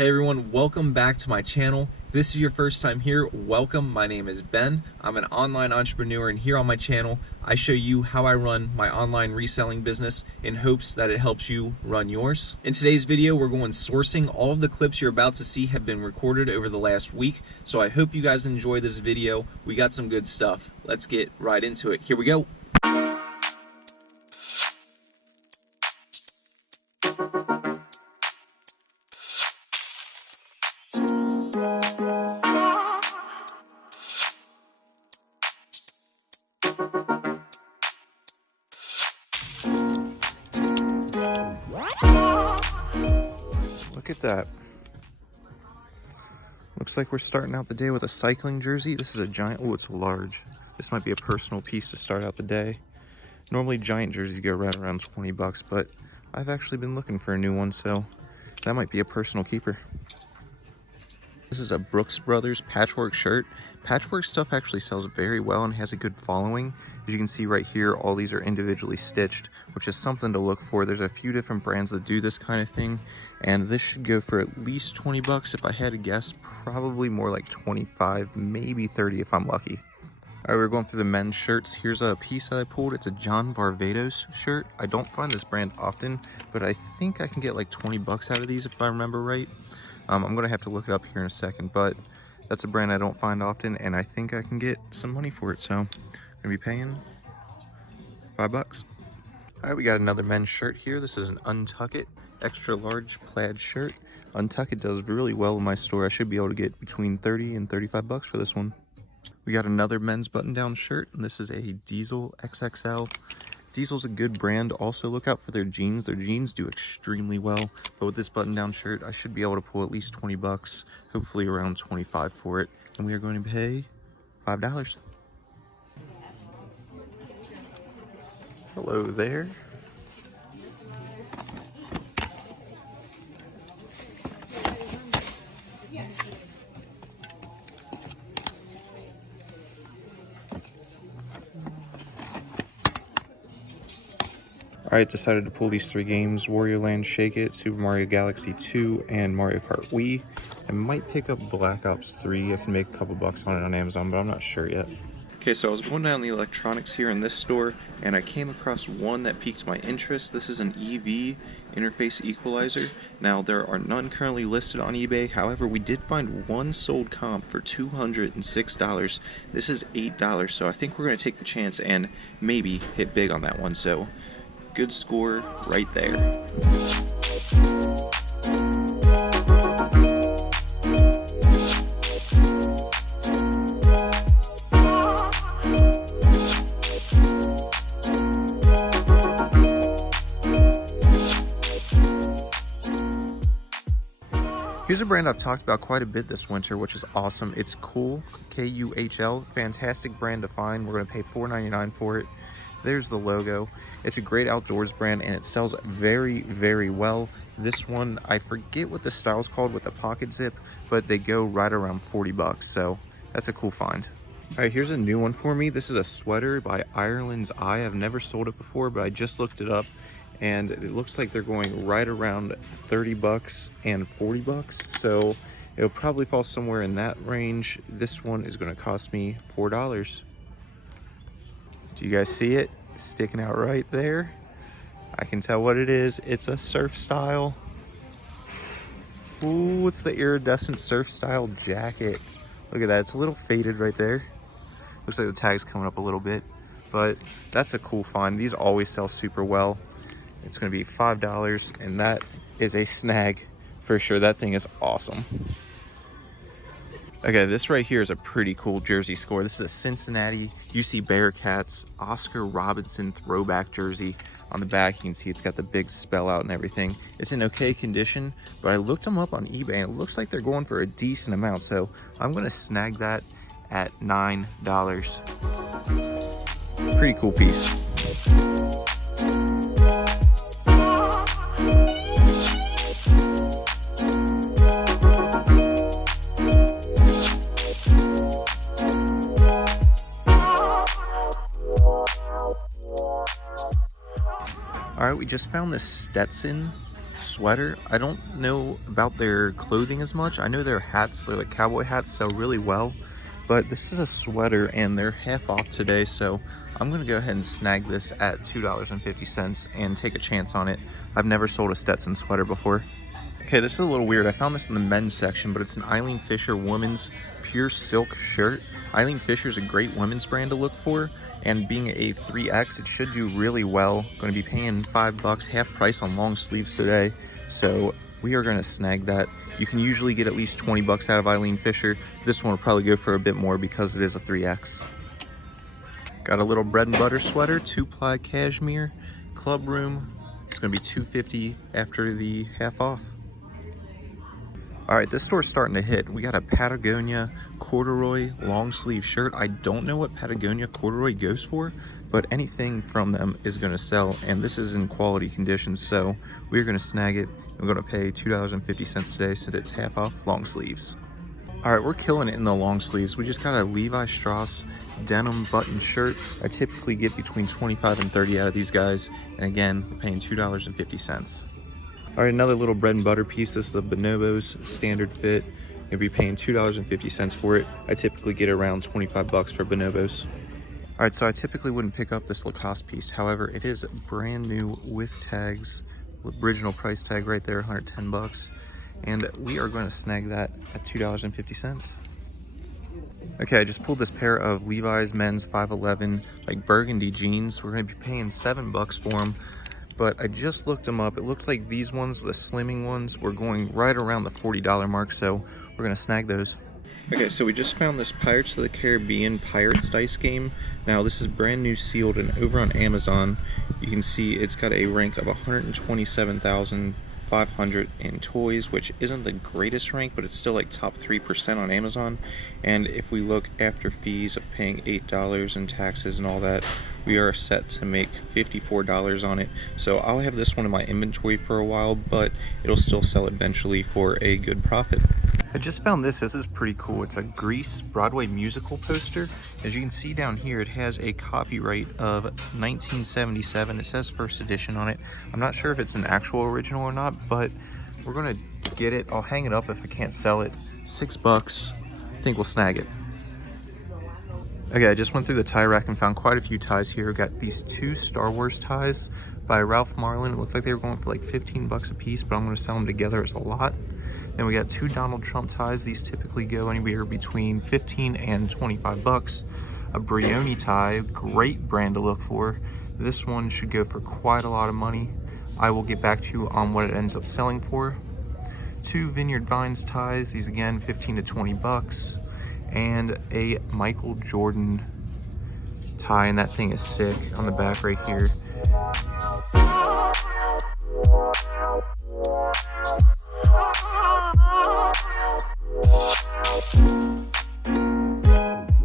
Hey everyone, welcome back to my channel. If this is your first time here, welcome. My name is Ben. I'm an online entrepreneur, and here on my channel, I show you how I run my online reselling business in hopes that it helps you run yours. In today's video, we're going sourcing. All of the clips you're about to see have been recorded over the last week, so I hope you guys enjoy this video. We got some good stuff. Let's get right into it. Here we go. Look at that. Looks like we're starting out the day with a cycling jersey. This is a giant, oh, it's a large. This might be a personal piece to start out the day. Normally giant jerseys go right around 20 bucks, but I've actually been looking for a new one, so that might be a personal keeper. This is a Brooks Brothers patchwork shirt. Patchwork stuff actually sells very well and has a good following. As you can see right here, all these are individually stitched, which is something to look for. There's a few different brands that do this kind of thing, and this should go for at least 20 bucks. If I had to guess, probably more like 25, maybe 30 if I'm lucky. All right, we're going through the men's shirts. Here's a piece that I pulled. It's a John Varvatos shirt. I don't find this brand often, but I think I can get like 20 bucks out of these if I remember right. I'm gonna have to look it up here in a second, but that's a brand I don't find often, and I think I can get some money for it, so I'm gonna be paying 5 bucks. All right, we got another men's shirt here. This is an Untuck It extra large plaid shirt. Untuck It does really well in my store. I should be able to get between 30 and 35 bucks for this one. We got another men's button-down shirt, and this is a Diesel XXL. Diesel's a good brand. Also look out for their jeans. Their jeans do extremely well, but with this button-down shirt, I should be able to pull at least 20 bucks, hopefully around 25 for it, and we are going to pay $5. Hello there. Alright, decided to pull these 3 games: Wario Land Shake It, Super Mario Galaxy 2, and Mario Kart Wii. I might pick up Black Ops 3. I can make a couple bucks on it on Amazon, but I'm not sure yet. Okay, so I was going down the electronics here in this store, and I came across one that piqued my interest. This is an EV interface equalizer. Now, there are none currently listed on eBay. However, we did find one sold comp for $206. This is $8, so I think we're going to take the chance and maybe hit big on that one. So good score right there. Here's a brand I've talked about quite a bit this winter, which is awesome. It's Kuhl, K-U-H-L. Fantastic brand to find. We're going to pay $4.99 for it. There's the logo. It's a great outdoors brand, and it sells very, very well. This one, I forget what the style's called with the pocket zip, but they go right around 40 bucks, so that's a cool find. All right, here's a new one for me. This is a sweater by Ireland's Eye. I've never sold it before, but I just looked it up, and it looks like they're going right around 30 bucks and 40 bucks, so it'll probably fall somewhere in that range. This one is going to cost me $4. Do you guys see it sticking out right there? I can tell what it is. It's a surf style. Ooh, it's the iridescent surf style jacket. Look at that. It's a little faded right there. Looks like the tag's coming up a little bit, but that's a cool find. These always sell super well. It's going to be $5, and that is a snag for sure. That thing is awesome. Okay, this right here is a pretty cool jersey score. This is a Cincinnati UC Bearcats Oscar Robinson throwback jersey. On the back, you can see it's got the big spell out and everything. It's in okay condition, but I looked them up on eBay, and it looks like they're going for a decent amount, so I'm going to snag that at $9. Pretty cool piece. All right, we just found this Stetson sweater. I don't know about their clothing as much. I know their hats, they're like cowboy hats, sell really well. But this is a sweater and they're half off today, so I'm gonna go ahead and snag this at $2.50 and take a chance on it. I've never sold a Stetson sweater before. Okay, this is a little weird. I found this in the men's section, but it's an Eileen Fisher women's pure silk shirt. Eileen Fisher is a great women's brand to look for, and being a 3X, it should do really well. Going to be paying $5, half price on long sleeves today, so we are going to snag that. You can usually get at least 20 bucks out of Eileen Fisher. This one will probably go for a bit more because it is a 3X. Got a little bread and butter sweater, 2-ply cashmere, club room. It's going to be $2.50 after the half off. All right, this store's starting to hit. We got a Patagonia corduroy long sleeve shirt. I don't know what Patagonia corduroy goes for, but anything from them is gonna sell, and this is in quality condition, so we're gonna snag it. We're gonna pay $2.50 today since it's half off long sleeves. All right, we're killing it in the long sleeves. We just got a Levi Strauss denim button shirt. I typically get between 25 and 30 out of these guys, and again, we're paying $2.50. All right, another little bread and butter piece. This is the Bonobos standard fit. You'll be paying $2.50 for it. I typically get around 25 bucks for Bonobos. All right, so I typically wouldn't pick up this Lacoste piece. However, it is brand new with tags, original price tag right there, 110 bucks. And we are going to snag that at $2.50. Okay, I just pulled this pair of Levi's men's 511 like burgundy jeans. We're going to be paying $7 for them. But I just looked them up. It looks like these ones, the slimming ones, were going right around the $40 mark, so we're gonna snag those. Okay, so we just found this Pirates of the Caribbean Pirates dice game. Now this is brand new sealed, and over on Amazon, you can see it's got a rank of 127,500 in toys, which isn't the greatest rank, but it's still like top 3% on Amazon. And if we look after fees of paying $8 and taxes and all that, we are set to make $54 on it. So I'll have this one in my inventory for a while, but it'll still sell eventually for a good profit. I just found this. This is pretty cool. It's a Grease Broadway musical poster. As you can see down here, it has a copyright of 1977. It says first edition on it. I'm not sure if it's an actual original or not, but we're gonna get it. I'll hang it up if I can't sell it. $6. I think we'll snag it. Okay, I just went through the tie rack and found quite a few ties here. Got these 2 Star Wars ties by Ralph Marlin. It looked like they were going for like 15 bucks a piece, but I'm gonna sell them together as a lot. Then we got 2 Donald Trump ties. These typically go anywhere between 15 and 25 bucks. A Brioni tie, great brand to look for. This one should go for quite a lot of money. I will get back to you on what it ends up selling for. 2 Vineyard Vines ties. These again, 15 to 20 bucks. And a Michael Jordan tie, and that thing is sick on the back right here.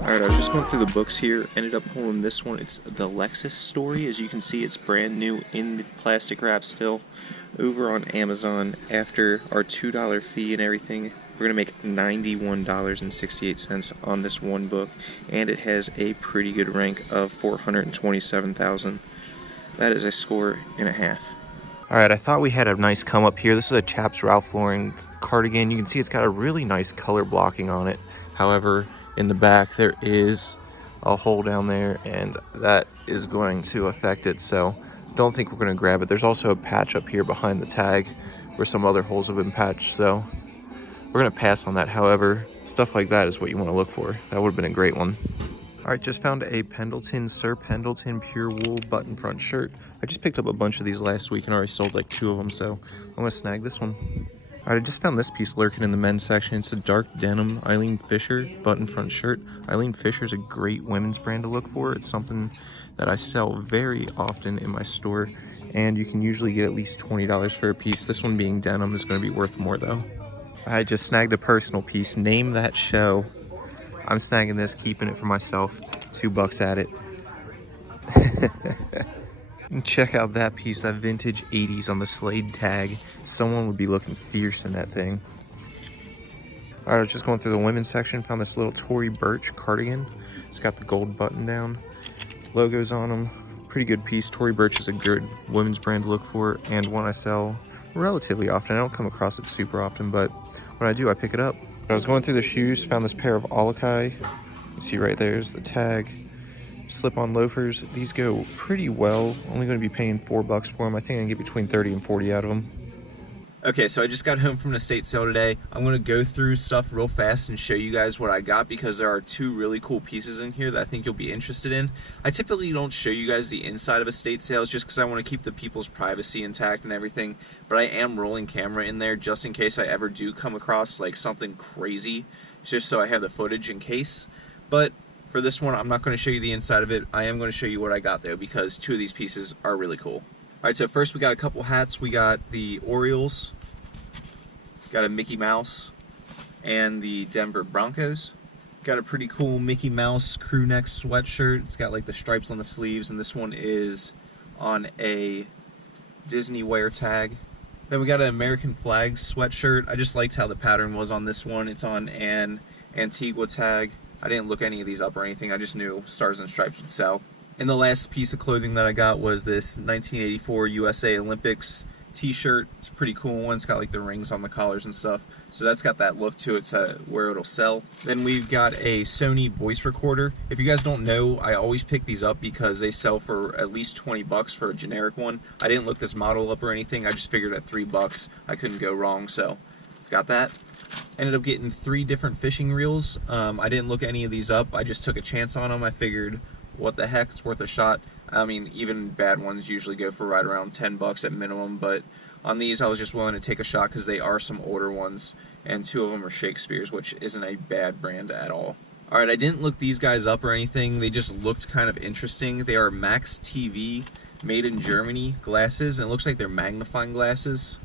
Alright, I was just going through the books here, ended up pulling this one. It's the Lexus story. As you can see, it's brand new in the plastic wrap still. Over on Amazon, after our $2 fee and everything, we're going to make $91.68 on this one book, and it has a pretty good rank of 427,000. That is a score and a half. Alright, I thought we had a nice come up here. This is a Chaps Ralph Lauren cardigan. You can see it's got a really nice color blocking on it. However, in the back there is a hole down there, and that is going to affect it, so don't think we're going to grab it. There's also a patch up here behind the tag where some other holes have been patched, so we're going to pass on that. However, stuff like that is what you want to look for. That would have been a great one. All right, just found a Pendleton, Sir Pendleton pure wool button front shirt. I just picked up a bunch of these last week and already sold like 2 of them, so I'm going to snag this one. All right, I just found this piece lurking in the men's section. It's a dark denim Eileen Fisher button front shirt. Eileen Fisher is a great women's brand to look for. It's something that I sell very often in my store, and you can usually get at least $20 for a piece. This one being denim is going to be worth more though. I just snagged a personal piece. Name that show. I'm snagging this, keeping it for myself. $2 at it. And check out that piece, that vintage 80s on the Slade tag. Someone would be looking fierce in that thing. All right, I was just going through the women's section, found this little Tory Burch cardigan. It's got the gold button down, logos on them. Pretty good piece. Tory Burch is a good women's brand to look for, and one I sell relatively often. I don't come across it super often, but when I do, I pick it up. I was going through the shoes, found this pair of Olakai. You see right there's the tag. Slip-on loafers. These go pretty well. Only going to be paying $4 for them. I think I can get between 30 and 40 out of them. Okay, so I just got home from an estate sale today. I'm going to go through stuff real fast and show you guys what I got because there are two really cool pieces in here that I think you'll be interested in. I typically don't show you guys the inside of estate sales just because I want to keep the people's privacy intact and everything, but I am rolling camera in there just in case I ever do come across like something crazy, just so I have the footage in case. But for this one, I'm not going to show you the inside of it. I am going to show you what I got though because two of these pieces are really cool. Alright, so first we got a couple hats. We got the Orioles, got a Mickey Mouse, and the Denver Broncos. Got a pretty cool Mickey Mouse crew neck sweatshirt. It's got like the stripes on the sleeves, and this one is on a Disney wear tag. Then we got an American flag sweatshirt. I just liked how the pattern was on this one. It's on an Antigua tag. I didn't look any of these up or anything. I just knew Stars and Stripes would sell. And the last piece of clothing that I got was this 1984 USA Olympics t-shirt. It's a pretty cool one. It's got like the rings on the collars and stuff. So that's got that look to it to where it'll sell. Then we've got a Sony voice recorder. If you guys don't know, I always pick these up because they sell for at least 20 bucks for a generic one. I didn't look this model up or anything. I just figured at $3 I couldn't go wrong. So got that. Ended up getting 3 different fishing reels. I didn't look any of these up. I just took a chance on them. I figured, what the heck, it's worth a shot. I mean, even bad ones usually go for right around 10 bucks at minimum, but on these I was just willing to take a shot because they are some older ones, and 2 of them are Shakespeare's, which isn't a bad brand at all. Alright, I didn't look these guys up or anything. They just looked kind of interesting. They are Max TV, made in Germany glasses, and it looks like they're magnifying glasses.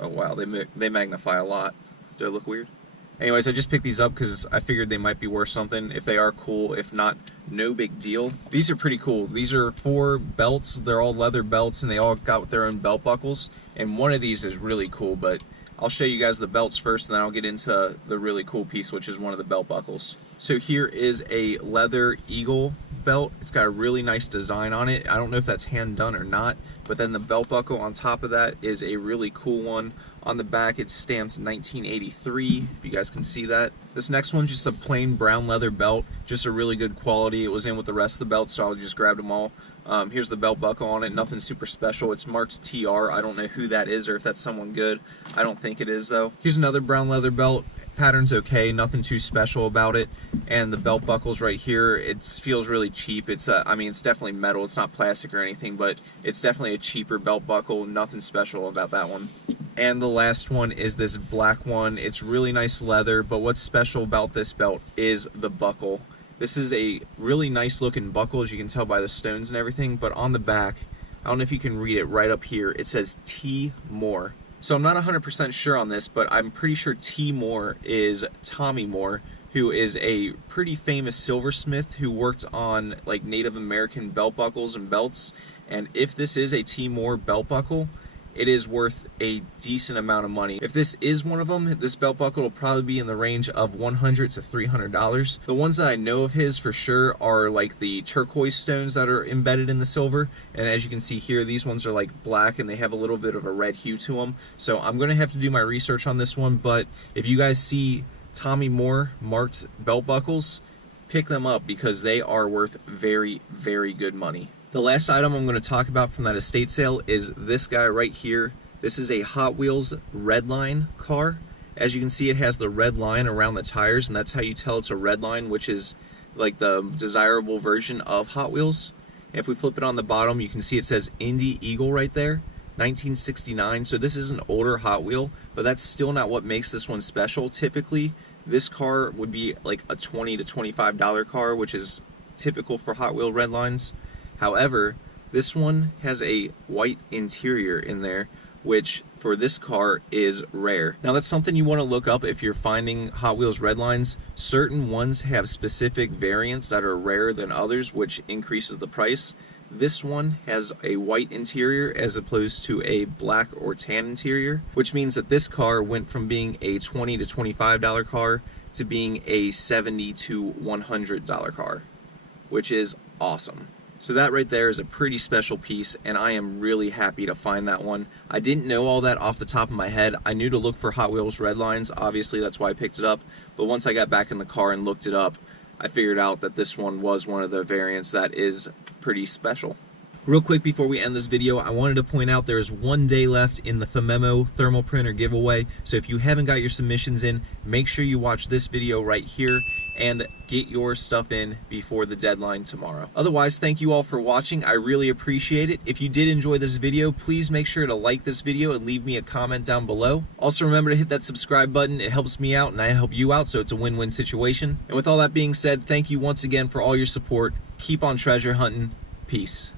Oh wow, they magnify a lot. Do I look weird? Anyways, I just picked these up because I figured they might be worth something. If they are, cool. If not, no big deal. These are pretty cool. These are 4 belts. They're all leather belts, and they all got their own belt buckles. And one of these is really cool, but I'll show you guys the belts first, and then I'll get into the really cool piece, which is one of the belt buckles. So here is a leather eagle belt. It's got a really nice design on it. I don't know if that's hand done or not, but then the belt buckle on top of that is a really cool one. On the back, it's stamped 1983, if you guys can see that. This next one's just a plain brown leather belt, just a really good quality. It was in with the rest of the belts, so I just grabbed them all. Here's the belt buckle on it, nothing super special. It's marked TR. I don't know who that is or if that's someone good. I don't think it is, though. Here's another brown leather belt. Pattern's okay, nothing too special about it. And the belt buckles right here, it feels really cheap. I mean, it's definitely metal. It's not plastic or anything, but it's definitely a cheaper belt buckle. Nothing special about that one. And the last one is this black one. It's really nice leather, but what's special about this belt is the buckle. This is a really nice looking buckle, as you can tell by the stones and everything, but on the back, I don't know if you can read it right up here, it says T Moore. So I'm not 100% sure on this, but I'm pretty sure T Moore is Tommy Moore, who is a pretty famous silversmith who worked on like Native American belt buckles and belts. And if this is a T Moore belt buckle, it is worth a decent amount of money. If this is one of them, this belt buckle will probably be in the range of $100 to $300. The ones that I know of his for sure are like the turquoise stones that are embedded in the silver, and as you can see here, these ones are like black and they have a little bit of a red hue to them. So I'm gonna have to do my research on this one, but if you guys see Tommy Moore marked belt buckles, pick them up because they are worth very, very good money. The last item I'm going to talk about from that estate sale is this guy right here. This is a Hot Wheels Redline car. As you can see, it has the red line around the tires, and that's how you tell it's a Redline, which is like the desirable version of Hot Wheels. And if we flip it on the bottom, you can see it says Indy Eagle right there, 1969. So this is an older Hot Wheel, but that's still not what makes this one special. Typically, this car would be like a $20 to $25 car, which is typical for Hot Wheel Redlines. However, this one has a white interior in there, which for this car is rare. Now that's something you want to look up if you're finding Hot Wheels Redlines. Certain ones have specific variants that are rarer than others, which increases the price. This one has a white interior as opposed to a black or tan interior, which means that this car went from being a $20 to $25 car to being a $70 to $100 car, which is awesome. So that right there is a pretty special piece, and I am really happy to find that one. I didn't know all that off the top of my head. I knew to look for Hot Wheels red lines, obviously that's why I picked it up, but once I got back in the car and looked it up, I figured out that this one was one of the variants that is pretty special. Real quick before we end this video, I wanted to point out there is 1 day left in the Memo thermal printer giveaway, so if you haven't got your submissions in, make sure you watch this video right here and get your stuff in before the deadline tomorrow. Otherwise, thank you all for watching. I really appreciate it. If you did enjoy this video, please make sure to like this video and leave me a comment down below. Also remember to hit that subscribe button. It helps me out and I help you out, so it's a win-win situation. And with all that being said, thank you once again for all your support. Keep on treasure hunting. Peace.